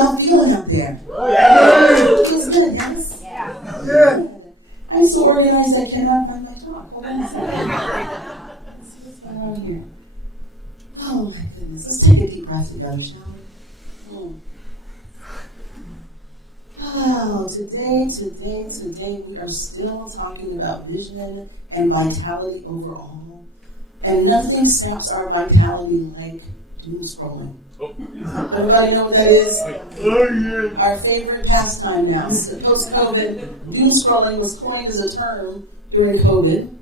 y'all feeling out there? It feels good, yes? Yeah. Good. I'm so organized I cannot find my talk. Hold on a second. Let's see what's going on here. Oh my goodness. Let's take a deep breath together, shall we? Oh, today, we are still talking about vision and vitality overall. And nothing saps our vitality like doomscrolling. Everybody know what that is? Our favorite pastime now. Post-COVID, doomscrolling was coined as a term during COVID.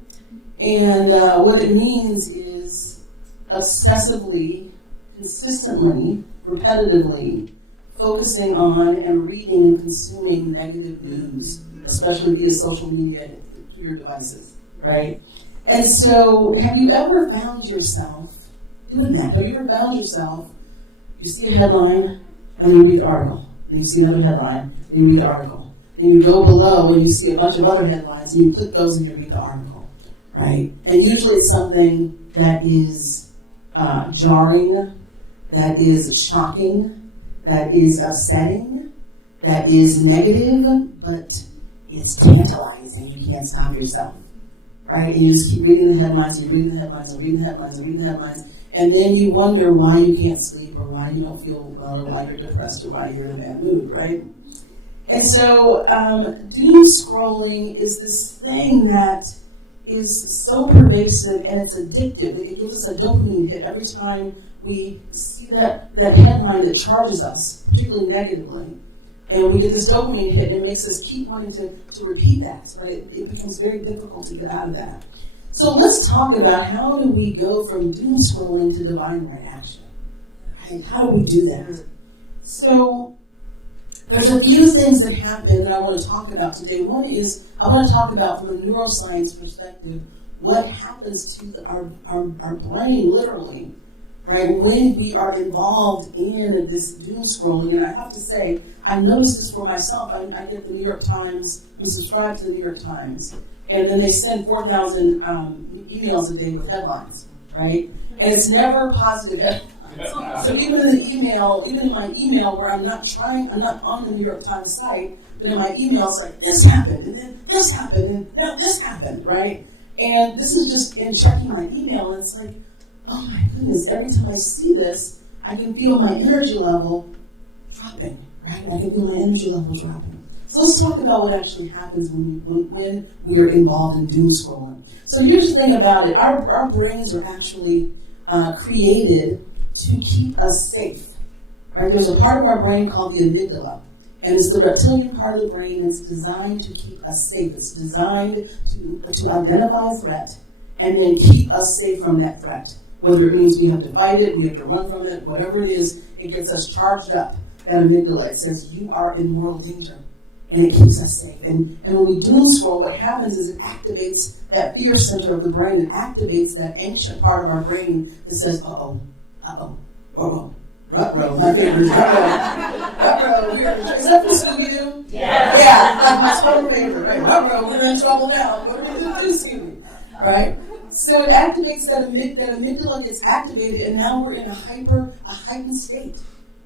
And what it means is obsessively, consistently, repetitively focusing on and reading and consuming negative news, especially via social media through your devices, right? And so, have you ever found yourself doing that? Have you ever found yourself, you see a headline, and you read the article, and you see another headline, and you read the article, and you go below, and you see a bunch of other headlines, and you click those, and you read the article, right? And usually it's something that is jarring, that is shocking, that is upsetting, that is negative, but it's tantalizing. You can't stop yourself, right? And you just keep reading the headlines, and you're reading the headlines, and reading the headlines, and reading the headlines, and then you wonder why you can't sleep, or why you don't feel well, or why you're depressed, or why you're in a bad mood, right? And so, doom scrolling is this thing that is so pervasive, and it's addictive. It gives us a dopamine hit every time we see that headline that charges us, particularly negatively, and we get this dopamine hit, and it makes us keep wanting to repeat that, right? It becomes very difficult to get out of that. So let's talk about how do we go from doom scrolling to divine right action, right? How do we do that? So there's a few things that happen that I want to talk about today. One is I want to talk about, from a neuroscience perspective, what happens to our brain, literally, right, when we are involved in this doom scrolling. And I have to say, I noticed this for myself. I get the New York Times, we subscribe to the New York Times, and then they send 4,000 emails a day with headlines, right? And it's never positive headlines. So even in my email where I'm not on the New York Times site, but in my email it's like, this happened, and then this happened, and now this happened, right? And this is just in checking my email, and it's like, oh my goodness, every time I see this, I can feel my energy level dropping, right? I can feel my energy level dropping. So let's talk about what actually happens when we're involved in doom scrolling. So here's the thing about it. Our brains are actually created to keep us safe, right? There's a part of our brain called the amygdala, and it's the reptilian part of the brain. It's designed to keep us safe. It's designed to identify a threat and then keep us safe from that threat. Whether it means we have to fight it, we have to run from it, whatever it is, it gets us charged up. That amygdala, it says you are in mortal danger, and it keeps us safe. And when we doom scroll, what happens is it activates that fear center of the brain. It activates that ancient part of our brain that says, uh-oh, uh-oh, ruh-roh. My favorite is ruh-roh. Is that from Scooby-Doo? Yeah, like my total favorite, right? Ruh-roh, we're in trouble now. What are we going to do, Scooby? All right? So it activates that amygdala gets activated, and now we're in a heightened state,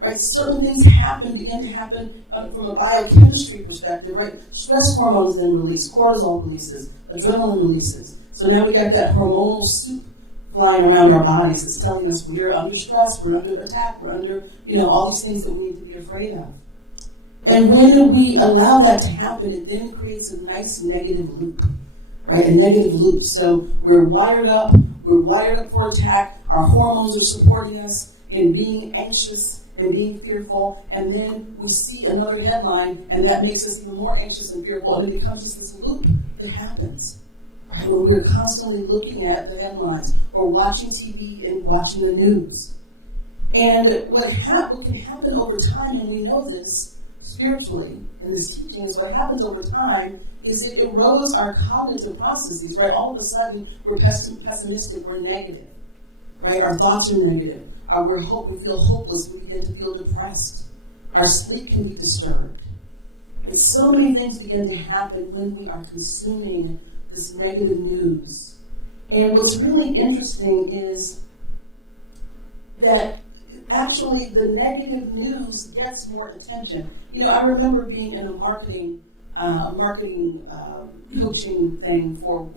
right? Certain things begin to happen from a biochemistry perspective, right? Stress hormones then release, cortisol releases, adrenaline releases. So now we got that hormonal soup flying around our bodies that's telling us we're under stress, we're under attack, we're under, all these things that we need to be afraid of. And when we allow that to happen, it then creates a nice negative loop. Right, a negative loop. So we're wired up for attack, our hormones are supporting us in being anxious and being fearful, and then we see another headline, and that makes us even more anxious and fearful, and it becomes just this loop that happens. Right, where we're constantly looking at the headlines, or watching TV and watching the news. And what can happen over time, and we know this spiritually in this teaching, is what happens over time is it erodes our cognitive processes, right? All of a sudden, we're pessimistic, we're negative, right? Our thoughts are negative. We feel hopeless, we begin to feel depressed. Our sleep can be disturbed. And so many things begin to happen when we are consuming this negative news. And what's really interesting is that actually the negative news gets more attention. I remember being in a marketing coaching thing for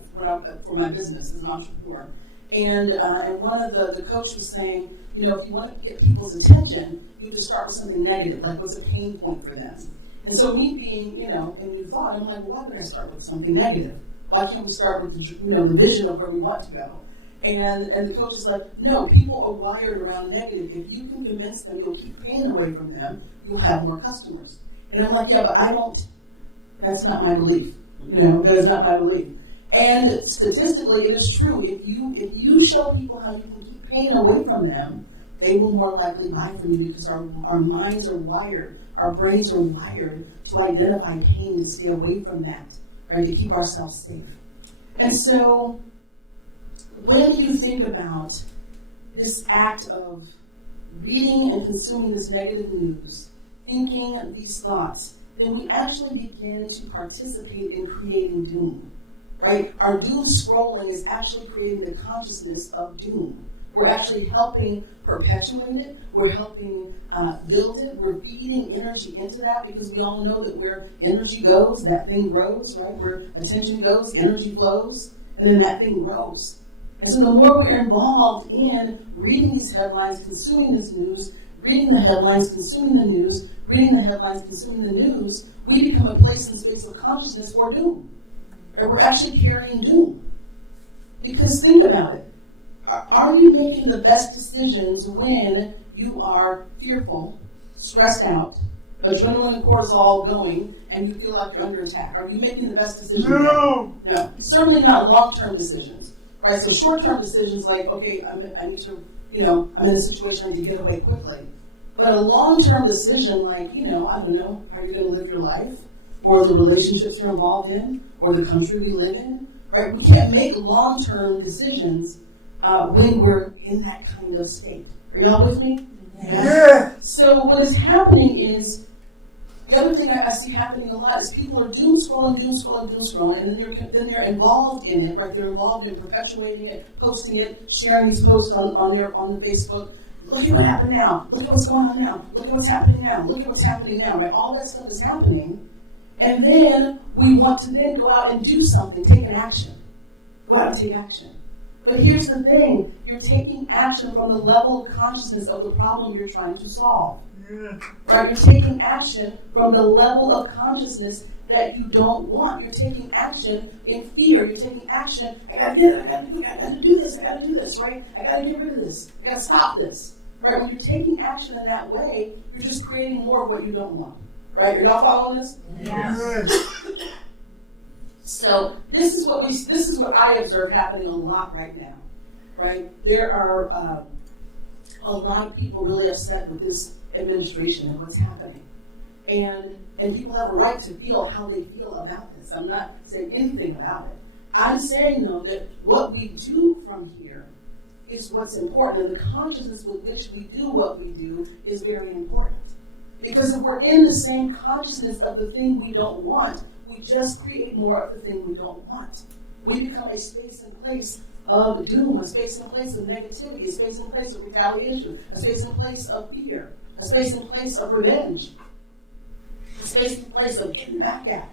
my business as an entrepreneur, and one of the coach was saying, if you want to get people's attention, you have to start with something negative, like what's a pain point for them. And so me being, in New Thought, I'm like, well, why would I start with something negative? Why can't we start with the vision of where we want to go? And the coach is like, no, people are wired around negative. If you can convince them you'll keep pain away from them, you'll have more customers. And I'm like, yeah, but that's not my belief. That is not my belief. And statistically, it is true. If you show people how you can keep pain away from them, they will more likely buy from you, because our minds are wired, our brains are wired to identify pain, to stay away from that, right? To keep ourselves safe. And so, when you think about this act of reading and consuming this negative news, thinking these thoughts, then we actually begin to participate in creating doom, right? Our doom scrolling is actually creating the consciousness of doom. We're actually helping perpetuate it. We're helping build it. We're feeding energy into that, because we all know that where energy goes, that thing grows, right? Where attention goes, energy flows, and then that thing grows. And so the more we're involved in reading these headlines, consuming this news, reading the headlines, consuming the news, reading the headlines, consuming the news, we become a place and space of consciousness for doom. Or we're actually carrying doom. Because think about it. Are you making the best decisions when you are fearful, stressed out, adrenaline and cortisol going, and you feel like you're under attack? Are you making the best decisions? No. Certainly not long-term decisions. Right? So short-term decisions like, okay, I need to, I'm in a situation I need to get away quickly. But a long-term decision like, I don't know, how you're going to live your life, or the relationships you're involved in, or the country we live in, right? We can't make long-term decisions when we're in that kind of state. Are y'all with me? Yeah. So what is happening is, the other thing I see happening a lot is people are doom scrolling, and then they're involved in it, right? They're involved in perpetuating it, posting it, sharing these posts on the Facebook. Look at what happened now. Look at what's going on now. Look at what's happening now. Look at what's happening now. Right? All that stuff is happening, and then we want to then go out and do something, take an action. Go out and take action. But here's the thing: you're taking action from the level of consciousness of the problem you're trying to solve. Right? You're taking action from the level of consciousness that you don't want. You're taking action in fear. You're taking action. I gotta get it. I gotta do this. I gotta do this. Right? I gotta get rid of this. I gotta stop this. Right? When you're taking action in that way, you're just creating more of what you don't want. Right? Are y'all following this? Yes. So this is what I observe happening a lot right now. Right? There are a lot of people really upset with this administration and what's happening. And people have a right to feel how they feel about this. I'm not saying anything about it. I'm saying, though, that what we do from here is what's important, and the consciousness with which we do what we do is very important. Because if we're in the same consciousness of the thing we don't want, we just create more of the thing we don't want. We become a space and place of doom, a space and place of negativity, a space and place of retaliation, a space and place of fear, a space and place of revenge, a space and place of getting back at.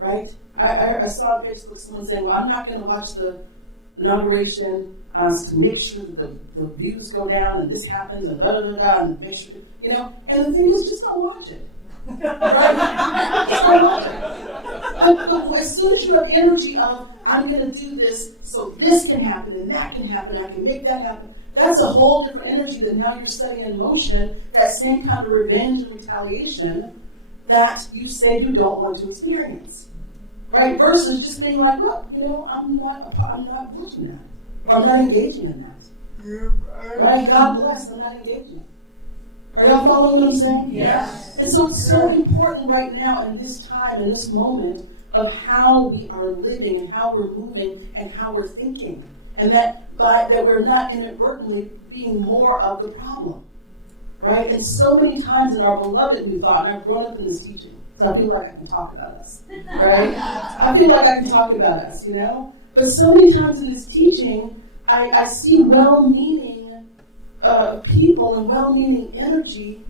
Right? I saw on Facebook someone saying, well, I'm not going to watch the inauguration to make sure that the views go down and this happens and da-da-da-da and make sure, and the thing is, just don't watch it. Right? Just don't watch it. But as soon as you have energy of, I'm going to do this so this can happen and that can happen, I can make that happen, that's a whole different energy that now you're setting in motion that same kind of revenge and retaliation that you say you don't want to experience. Right? Versus just being like, look, I'm not watching that. Or I'm not engaging in that. Right? God bless, I'm not engaging. Are y'all following what I'm saying? Yes. And so it's so important right now in this time, in this moment, of how we are living and how we're moving and how we're thinking. And that we're not inadvertently being more of the problem. Right? And so many times in our beloved New Thought, and I've grown up in this teaching, so I feel like I can talk about us. Right? I feel like I can talk about us, But so many times in this teaching, I see well-meaning people and well-meaning energy,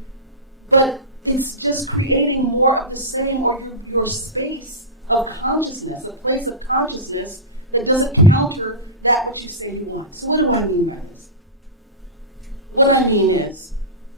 but it's just creating more of the same, or your space of consciousness, a place of consciousness that doesn't counter that which you say you want. So what do I mean by this? What I mean is,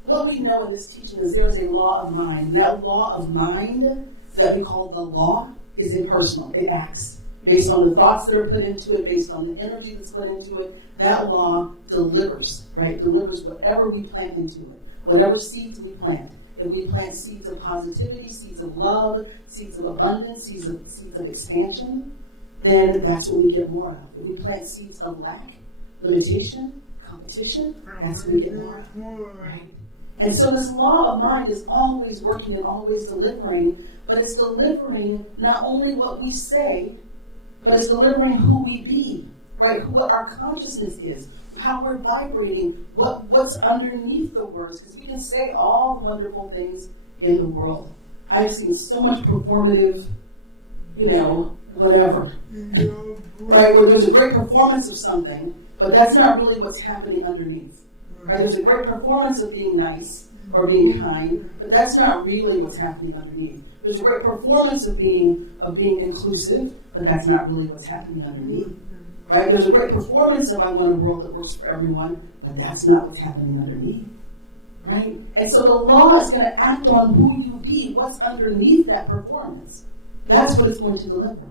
what we know in this teaching is there is a law of mind. That law of mind that we call the law is impersonal. It acts based on the thoughts that are put into it, based on the energy that's put into it. That law delivers, right? Delivers whatever we plant into it, whatever seeds we plant. If we plant seeds of positivity, seeds of love, seeds of abundance, seeds of expansion, then that's what we get more of. If we plant seeds of lack, limitation, competition, that's what we get more of, right? And so this law of mind is always working and always delivering, but it's delivering not only what we say, but it's delivering who we be, right? What our consciousness is, how we're vibrating, what's underneath the words, because we can say all the wonderful things in the world. I've seen so much performative, whatever, right? Where there's a great performance of something, but that's not really what's happening underneath, right? There's a great performance of being nice or being kind, but that's not really what's happening underneath. There's a great performance of being inclusive, but that's not really what's happening underneath. Right? There's a great performance of I want a world that works for everyone, but that's not what's happening underneath. Right? And so the law is going to act on who you be, what's underneath that performance. That's what it's going to deliver.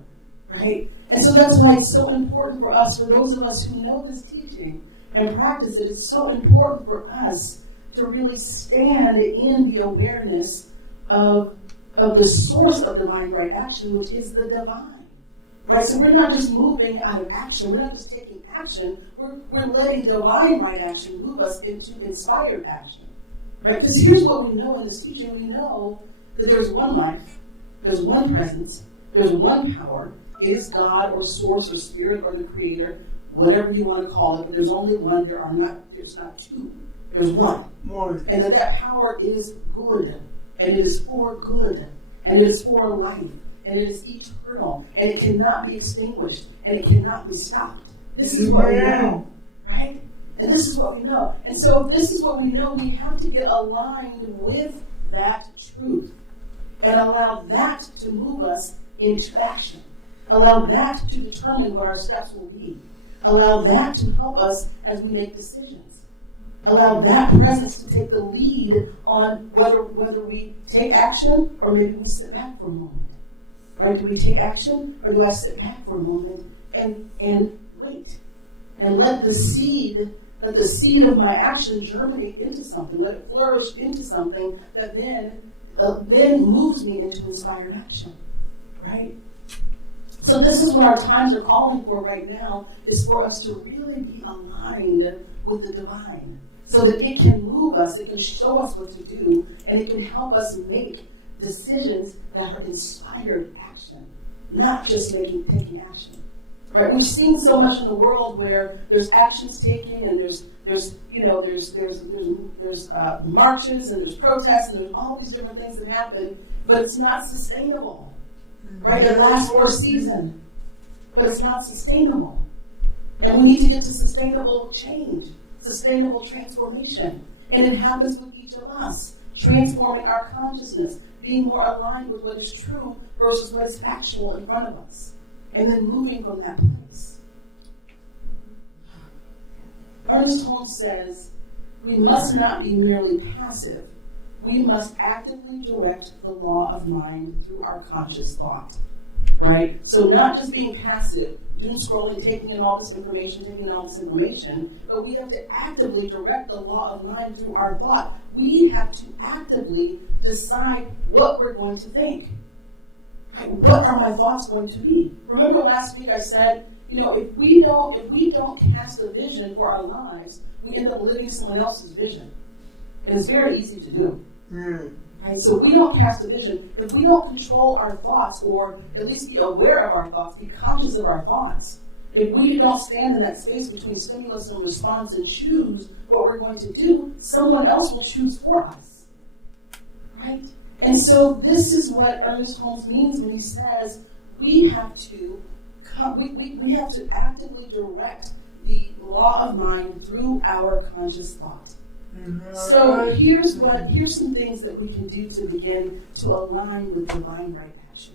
Right? And so that's why it's so important for us, for those of us who know this teaching and practice it, it's so important for us to really stand in the awareness of the source of divine right action, which is the divine. Right, so we're not just moving out of action. We're not just taking action. We're letting divine right action move us into inspired action. Right? Because here's what we know in this teaching. We know that there's one life, there's one presence, there's one power. It is God or source or spirit or the creator, whatever you want to call it. But there's only one. There's not two. There's one. And that power is good. And it is for good. And it is for life. And it is eternal, and it cannot be extinguished, and it cannot be stopped. This is what we know, right? And this is what we know. And so if this is what we know, we have to get aligned with that truth and allow that to move us into action. Allow that to determine what our steps will be. Allow that to help us as we make decisions. Allow that presence to take the lead on whether we take action or maybe we sit back for a moment. Right? Do we take action, or do I sit back for a moment and wait and let the seed of my action germinate into something, let it flourish into something that then moves me into inspired action, right? So this is what our times are calling for right now, is for us to really be aligned with the divine, so that it can move us, it can show us what to do, and it can help us make decisions that are inspired action, not just taking action. Right? We've seen so much in the world where there's actions taken, and there's marches, and there's protests, and there's all these different things that happen, but it's not sustainable. Right? It lasts for a season, but it's not sustainable. And we need to get to sustainable change, sustainable transformation, and it happens with each of us, transforming our consciousness, being more aligned with what is true versus what is factual in front of us, and then moving from that place. Ernest Holmes says, we must not be merely passive. We must actively direct the law of mind through our conscious thought. Right? So not just being passive, doomscrolling, taking in all this information, but we have to actively direct the law of mind through our thought. We have to actively decide what we're going to think. Right? What are my thoughts going to be? Remember last week I said, if we don't cast a vision for our lives, we end up living someone else's vision. And it's very easy to do. Right? So if we don't cast a vision, if we don't control our thoughts, or at least be aware of our thoughts, be conscious of our thoughts, if we don't stand in that space between stimulus and response and choose what we're going to do, someone else will choose for us. Right? And so this is what Ernest Holmes means when he says we have to actively direct the law of mind through our conscious thought. So here's some things that we can do to begin to align with divine right action.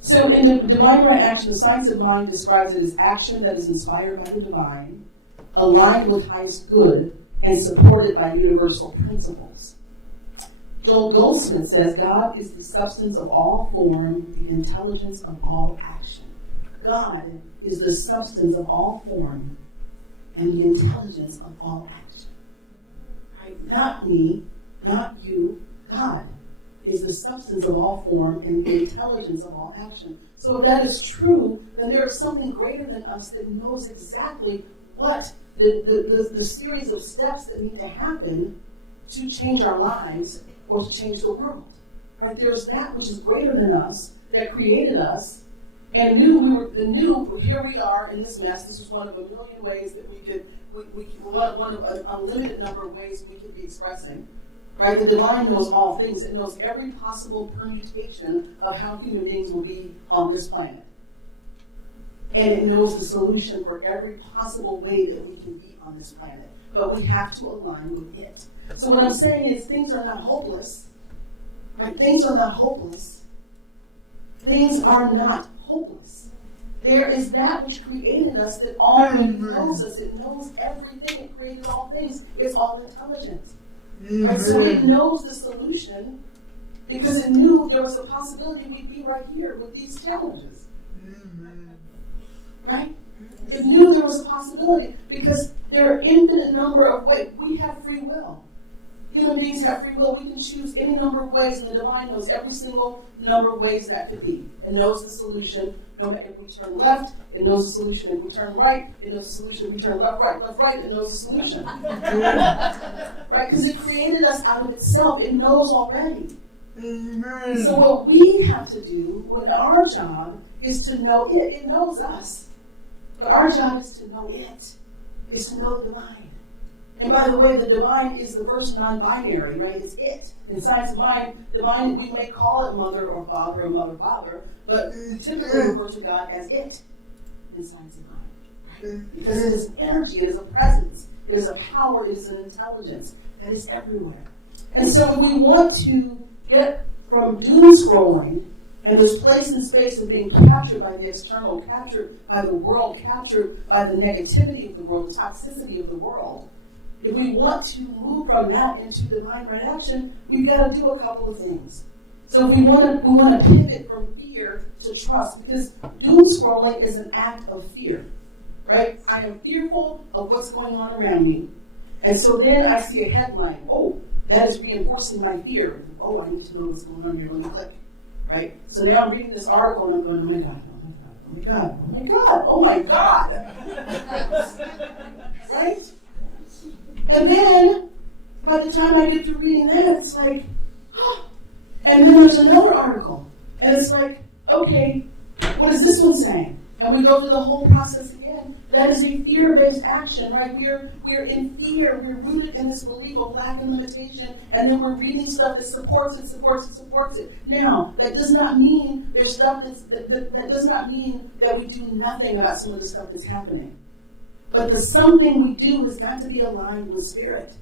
So in divine right action, the science of mind describes it as action that is inspired by the divine, aligned with highest good, and supported by universal principles. Joel Goldsmith says, God is the substance of all form, the intelligence of all action. God is the substance of all form and the intelligence of all action. Right? Not me, not you, God is the substance of all form and the intelligence of all action. So if that is true, then there is something greater than us that knows exactly what the series of steps that need to happen to change our lives or to change the world. Right? There's that which is greater than us, that created us, and here we are in this mess. This is one of a million ways that one of an unlimited number of ways we could be expressing. Right? The divine knows all things. It knows every possible permutation of how human beings will be on this planet. And it knows the solution for every possible way that we can be on this planet. But we have to align with it. So what I'm saying is things are not hopeless. Right? Things are not hopeless. Things are not hopeless. There is that which created us that already knows us. It knows everything. It created all things. It's all intelligent. Right? So it knows the solution because it knew there was a possibility we'd be right here with these challenges. Right? It knew there was a possibility because there are infinite number of ways. We have free will. Human beings have free will. We can choose any number of ways, and the divine knows every single number of ways that could be. It knows the solution. No matter if we turn left, it knows the solution. If we turn right, it knows the solution. If we turn left, right, it knows the solution. Right? Because it created us out of itself. It knows already. Amen. So what we have to do, what our job is to know it. It knows us. But our job is to know it. Is to know the divine. And by the way, the divine is the first non-binary, right? It's it. In science of mind, divine, we may call it mother or father or mother, father, but we typically refer to God as it in science of mind. Right? Because it is energy, it is a presence, it is a power, it is an intelligence that is everywhere. And so if we want to get from doom scrolling and this place and space of being captured by the external, captured by the world, captured by the negativity of the world, the toxicity of the world, if we want to move from that into divine right action, we've got to do a couple of things. So if we want to pivot from fear to trust, because doom scrolling is an act of fear, right? I am fearful of what's going on around me. And so then I see a headline, oh, that is reinforcing my fear. Oh, I need to know what's going on here, let me click, right? So now I'm reading this article and I'm going, oh my God, oh my God, oh my God, oh my God, oh my God. Right? And then, by the time I get through reading that, it's like, oh. And then there's another article. And it's like, okay, what is this one saying? And we go through the whole process again. That is a fear-based action, right? We're in fear. We're rooted in this belief of lack and limitation. And then we're reading stuff that supports it. Now, that does not mean there's stuff that does not mean that we do nothing about some of the stuff that's happening. But the something we do has got to be aligned with spirit.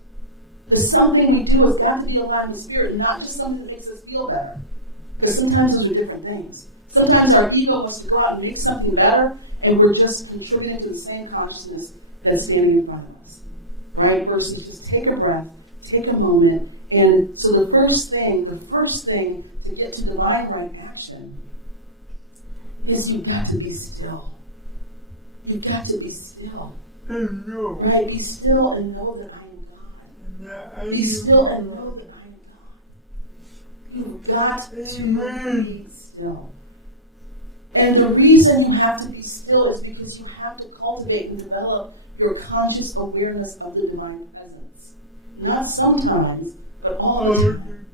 The something we do has got to be aligned with spirit, not just something that makes us feel better. Because sometimes those are different things. Sometimes our ego wants to go out and make something better, and we're just contributing to the same consciousness that's standing in front of us. Right? Versus just take a breath, take a moment, and so the first thing to get to divine right action is you've got to be still. You've got to be still. Right? Be still and know that I am God. Be still and know that I am God. You've got to be still. And the reason you have to be still is because you have to cultivate and develop your conscious awareness of the divine presence. Not sometimes, but all the time.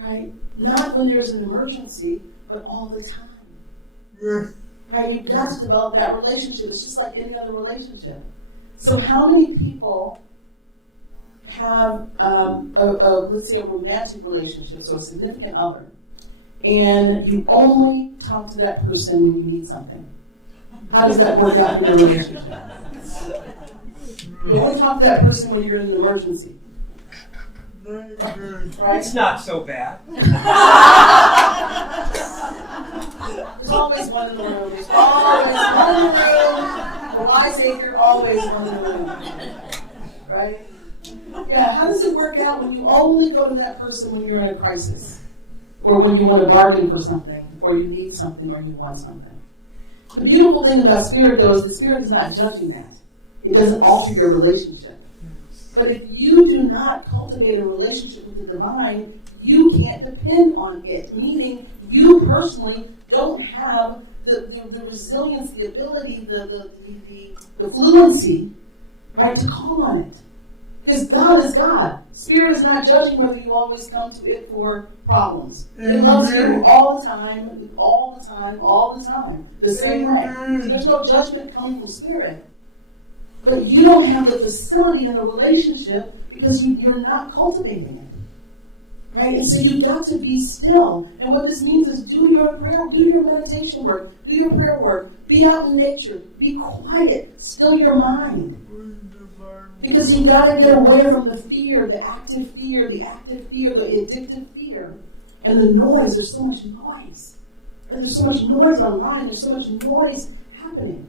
Right? Not when there's an emergency, but all the time. Right? You've got to develop that relationship. It's just like any other relationship. So how many people have, let's say, a romantic relationship, so a significant other, and you only talk to that person when you need something? How does that work out in your relationship? You only talk to that person when you're in an emergency. Right? It's not so bad. There's always one in the room. There's always one in the room. A wiseacre, always one in the room. Right? Yeah, how does it work out when you only go to that person when you're in a crisis? Or when you want to bargain for something, or you need something, or you want something? The beautiful thing about Spirit, though, is the Spirit is not judging that. It doesn't alter your relationship. But if you do not cultivate a relationship with the divine, you can't depend on it. Meaning, you personally don't have the resilience, the ability, the fluency, right, to call on it. Because God is God. Spirit is not judging whether you always come to it for problems. It loves you all the time, all the time, all the time, the same way. So there's no judgment coming from Spirit. But you don't have the facility in the relationship because you're not cultivating it. Right? And so you've got to be still. And what this means is do your prayer, do your meditation work, do your prayer work, be out in nature, be quiet, still your mind. Because you've got to get away from the fear, the active fear, the addictive fear, and the noise. There's so much noise. Right? There's so much noise online. There's so much noise happening.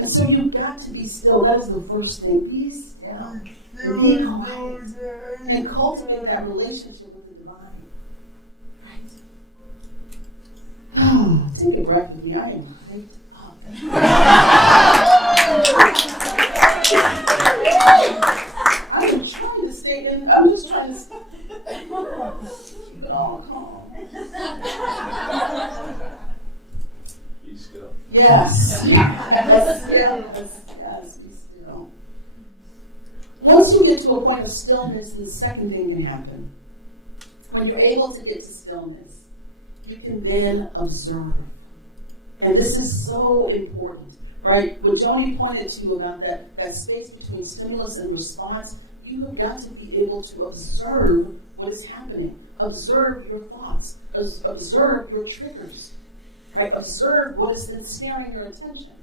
And so you've got to be still. That is the first thing. Be still. And be quiet. And cultivate that relationship with the divine. Right? Oh, take a breath with me. I am great. I'm trying to stay in. I'm just trying to keep it all calm. Be still. Yes. Yes, be still. Once you get to a point of stillness, the second thing can happen. When you're able to get to stillness, you can then observe. And this is so important, right? What Joni pointed to about that space between stimulus and response, you have got to be able to observe what is happening. Observe your thoughts. Observe your triggers. Right? Observe what is ensnaring your attention.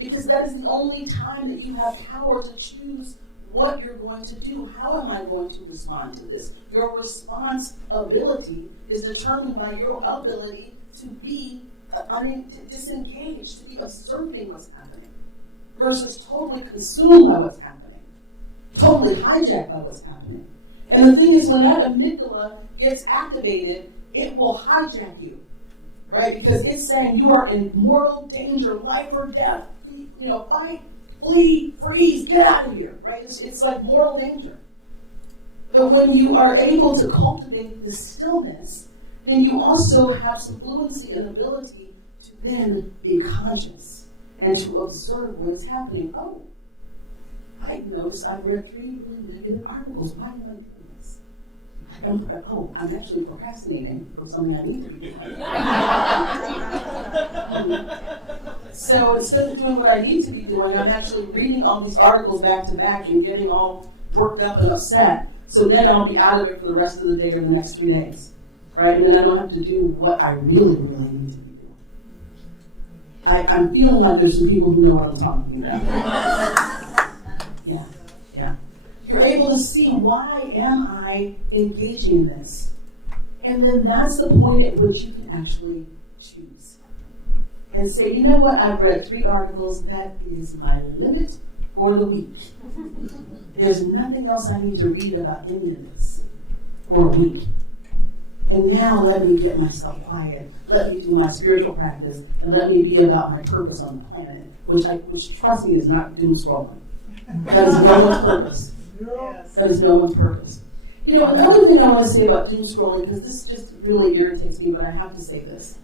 Because that is the only time that you have power to choose what you're going to do. How am I going to respond to this? Your response ability is determined by your ability to be disengaged, to be observing what's happening, versus totally consumed by what's happening, totally hijacked by what's happening. And the thing is, when that amygdala gets activated, it will hijack you. Right? Because it's saying you are in mortal danger, life or death. Fight, flee, freeze, get out of here. Right? It's like mortal danger. But when you are able to cultivate the stillness, then you also have some fluency and ability to then be conscious and to observe what is happening. Oh, I noticed I've read 3 really negative articles. Why am I doing this? I'm actually procrastinating for something I need to be doing. So instead of doing what I need to be doing, I'm actually reading all these articles back to back and getting all worked up and upset. So then I'll be out of it for the rest of the day or the next 3 days. Right? And then I don't have to do what I really, really need to be doing. I'm feeling like there's some people who know what I'm talking about. Yeah. You're able to see, why am I engaging in this? And then that's the point at which you can actually choose. And say, you know what, I've read 3 articles, that is my limit for the week. There's nothing else I need to read about any of this for a week. And now let me get myself quiet. Let me do my spiritual practice, and let me be about my purpose on the planet, which trust me, is not doomscrolling. That is no one's purpose. That is no one's purpose. Another thing I want to say about doomscrolling, because this just really irritates me, but I have to say this.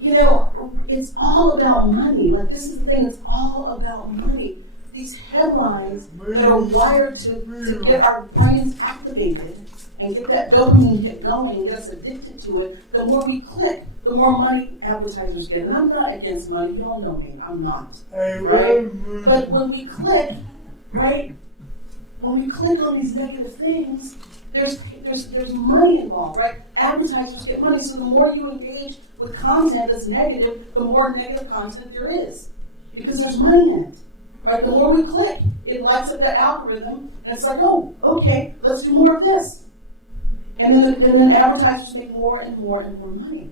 It's all about money. Like, this is the thing, it's all about money. These headlines that are wired to get our brains activated and get that dopamine hit going and get us addicted to it, the more we click, the more money advertisers get. And I'm not against money. You all know me. I'm not. Right? But when we click, right, when we click on these negative things, there's money involved, right? Advertisers get money, so the more you engage with content that's negative, the more negative content there is, because there's money in it, right? The more we click, it lights up that algorithm, and it's like, oh, okay, let's do more of this, and then advertisers make more and more and more money.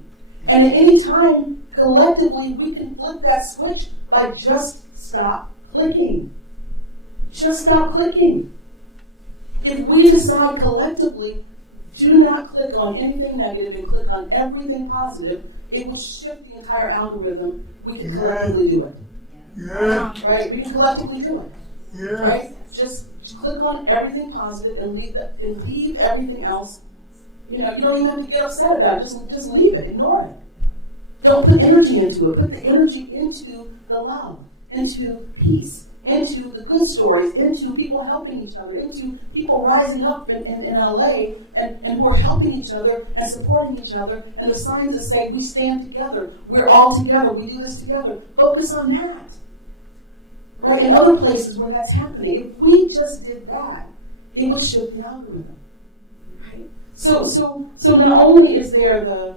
And at any time, collectively, we can flip that switch by just stop clicking. Just stop clicking. If we decide collectively, do not click on anything negative and click on everything positive, it will shift the entire algorithm. We can collectively do it. Yeah. Right? We can collectively do it. Yeah. Right? Just click on everything positive and leave everything else. You don't even have to get upset about it. Just leave it. Ignore it. Don't put energy into it. Put the energy into the love, into peace, into the good stories, into people helping each other, into people rising up in LA and who are helping each other and supporting each other, and the signs that say we stand together, we're all together, we do this together. Focus on that. Right? In other places where that's happening, if we just did that, it would shift the algorithm. Right? So not only is there the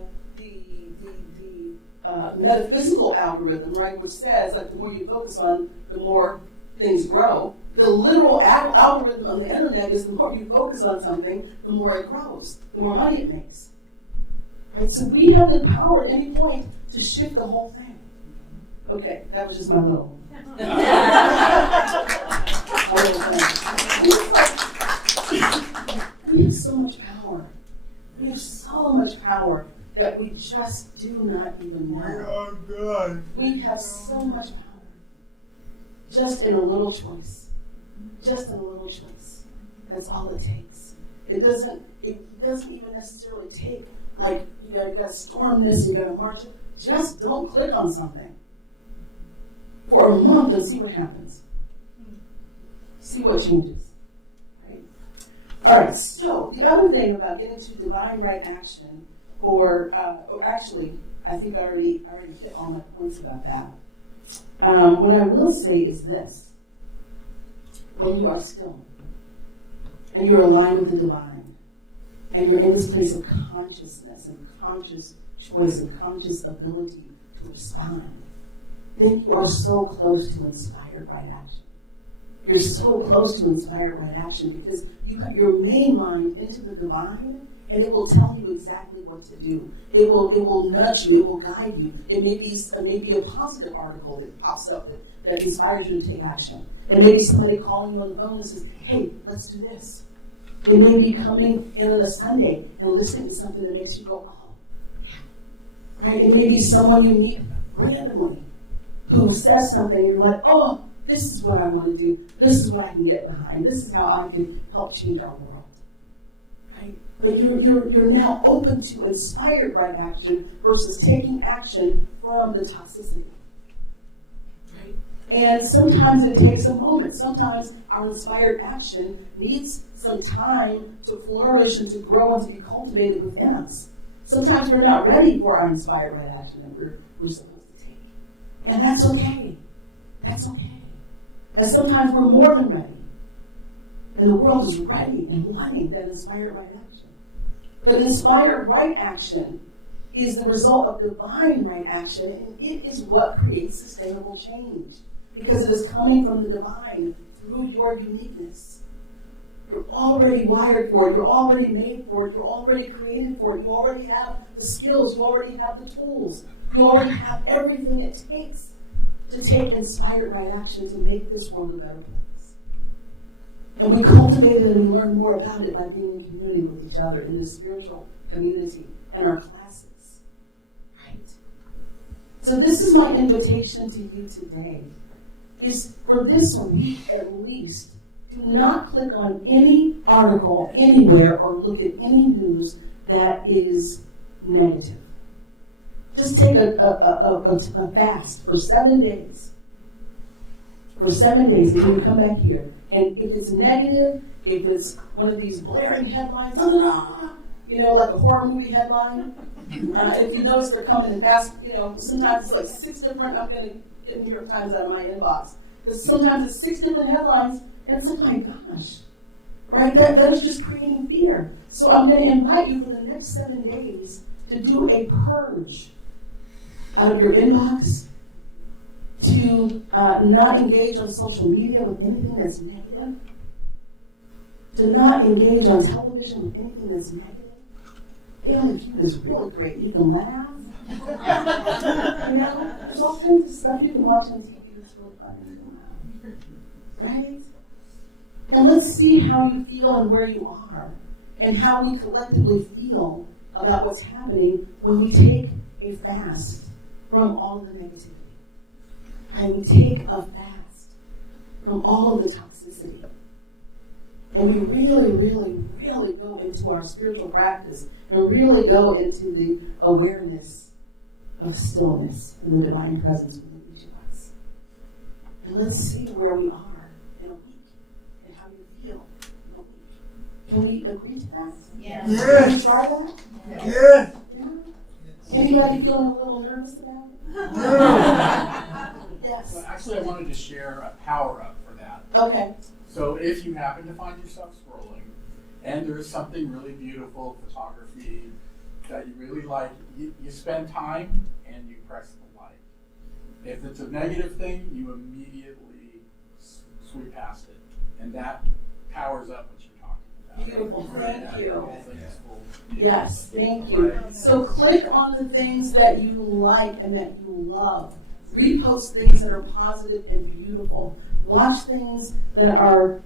metaphysical algorithm, right, which says like the more you focus on, the more things grow. The literal algorithm on the internet is the more you focus on something, the more it grows, the more money it makes. Right? So we have the power at any point to shift the whole thing. Okay, that was just my little. We have so much power. We have so much power that we just do not even know. We have so much power. Just in a little choice. Just in a little choice. That's all it takes. It doesn't even necessarily take, like, you gotta storm this, you gotta march it. Just don't click on something for a month and see what happens. See what changes. Right? All right, so the other thing about getting to divine right action, actually, I think I already hit all my points about that. What I will say is this. When you are still, and you're aligned with the divine, and you're in this place of consciousness and conscious choice and conscious ability to respond, then you are so close to inspired right action. You're so close to inspired right action because you put your main mind into the divine, and it will tell you exactly what to do. It will nudge you. It will guide you. It may be a positive article that pops up that inspires you to take action. It may be somebody calling you on the phone and says, "Hey, let's do this." It may be coming in on a Sunday and listening to something that makes you go, "Oh, yeah." Right? It may be someone you meet randomly who says something and you're like, "Oh, this is what I want to do. This is what I can get behind. This is how I can help change our world." Right? But you're now open to inspired right action versus taking action from the toxicity. Right? And sometimes it takes a moment. Sometimes our inspired action needs some time to flourish and to grow and to be cultivated within us. Sometimes we're not ready for our inspired right action that we're supposed to take. And that's okay. That's okay. And sometimes we're more than ready. And the world is ready and wanting that inspired right action. But inspired right action is the result of divine right action, and it is what creates sustainable change. Because it is coming from the divine through your uniqueness. You're already wired for it. You're already made for it. You're already created for it. You already have the skills. You already have the tools. You already have everything it takes to take inspired right action to make this world a better place. And we cultivate it and we learn more about it by being in community with each other in the spiritual community and our classes. Right? So this is my invitation to you today. Is for this week at least, do not click on any article anywhere or look at any news that is negative. Just take a fast for 7 days. For 7 days, and then you come back here. And if it's negative, if it's one of these blaring headlines, like a horror movie headline, if you notice they're coming in fast, sometimes it's like 6 different, I'm going to get New York Times out of my inbox. Sometimes it's 6 different headlines, and it's like, my gosh. right? That is just creating fear. So I'm going to invite you for the next 7 days to do a purge out of your inbox, to not engage on social media with anything that's negative, to not engage on television with anything that's negative. Family Feud is really great. You can laugh. There's all kinds of stuff you can watch on TV that's really fun and you can laugh. Right? And let's see how you feel and where you are, and how we collectively feel about what's happening when we take a fast from all of the negativity. And we take a fast from all of the toxicity. And we really, really, really go into our spiritual practice and really go into the awareness of stillness and the divine presence within each of us. And let's see where we are in a week and how you feel in a week. Can we agree to that? Yeah. Can we try that? Yeah. Yeah. Anybody feeling a little nervous about it? Yes. Well, actually, I wanted to share a power up for that. Okay. So if you happen to find yourself scrolling and there's something really beautiful, photography that you really like, you spend time and you press the like. If it's a negative thing, you immediately sweep past it. And that powers up what you're talking about. Beautiful. Thank you. Yeah. Yes, thank you. So click on the things that you like and that you love. Repost things that are positive and beautiful. Watch things that are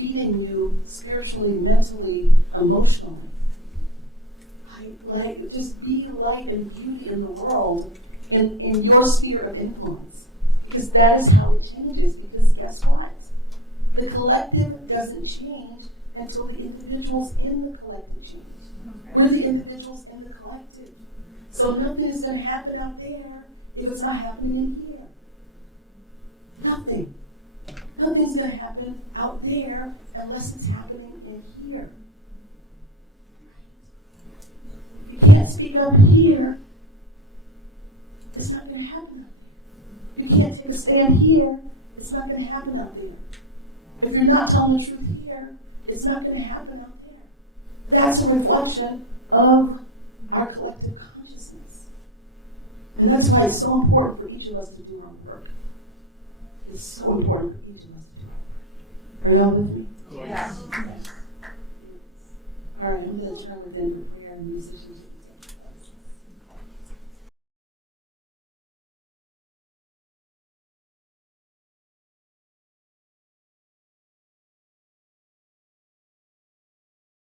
feeding you spiritually, mentally, emotionally. Like, just be light and beauty in the world, in your sphere of influence. Because that is how it changes. Because guess what? The collective doesn't change until the individuals in the collective change. We're the individuals in the collective. So nothing is going to happen out there if it's not happening in here. Nothing. Nothing's going to happen out there unless it's happening in here. If you can't speak up here, it's not going to happen out there. If you can't take a stand here, it's not going to happen out there. If you're not telling the truth here, it's not going to happen out there. That's a reflection of our collective consciousness. And that's why it's so important for each of us to do our work. It's so important for each of us to do our work. Are y'all with me? Yes. All right, I'm going to turn within for prayer and musicians.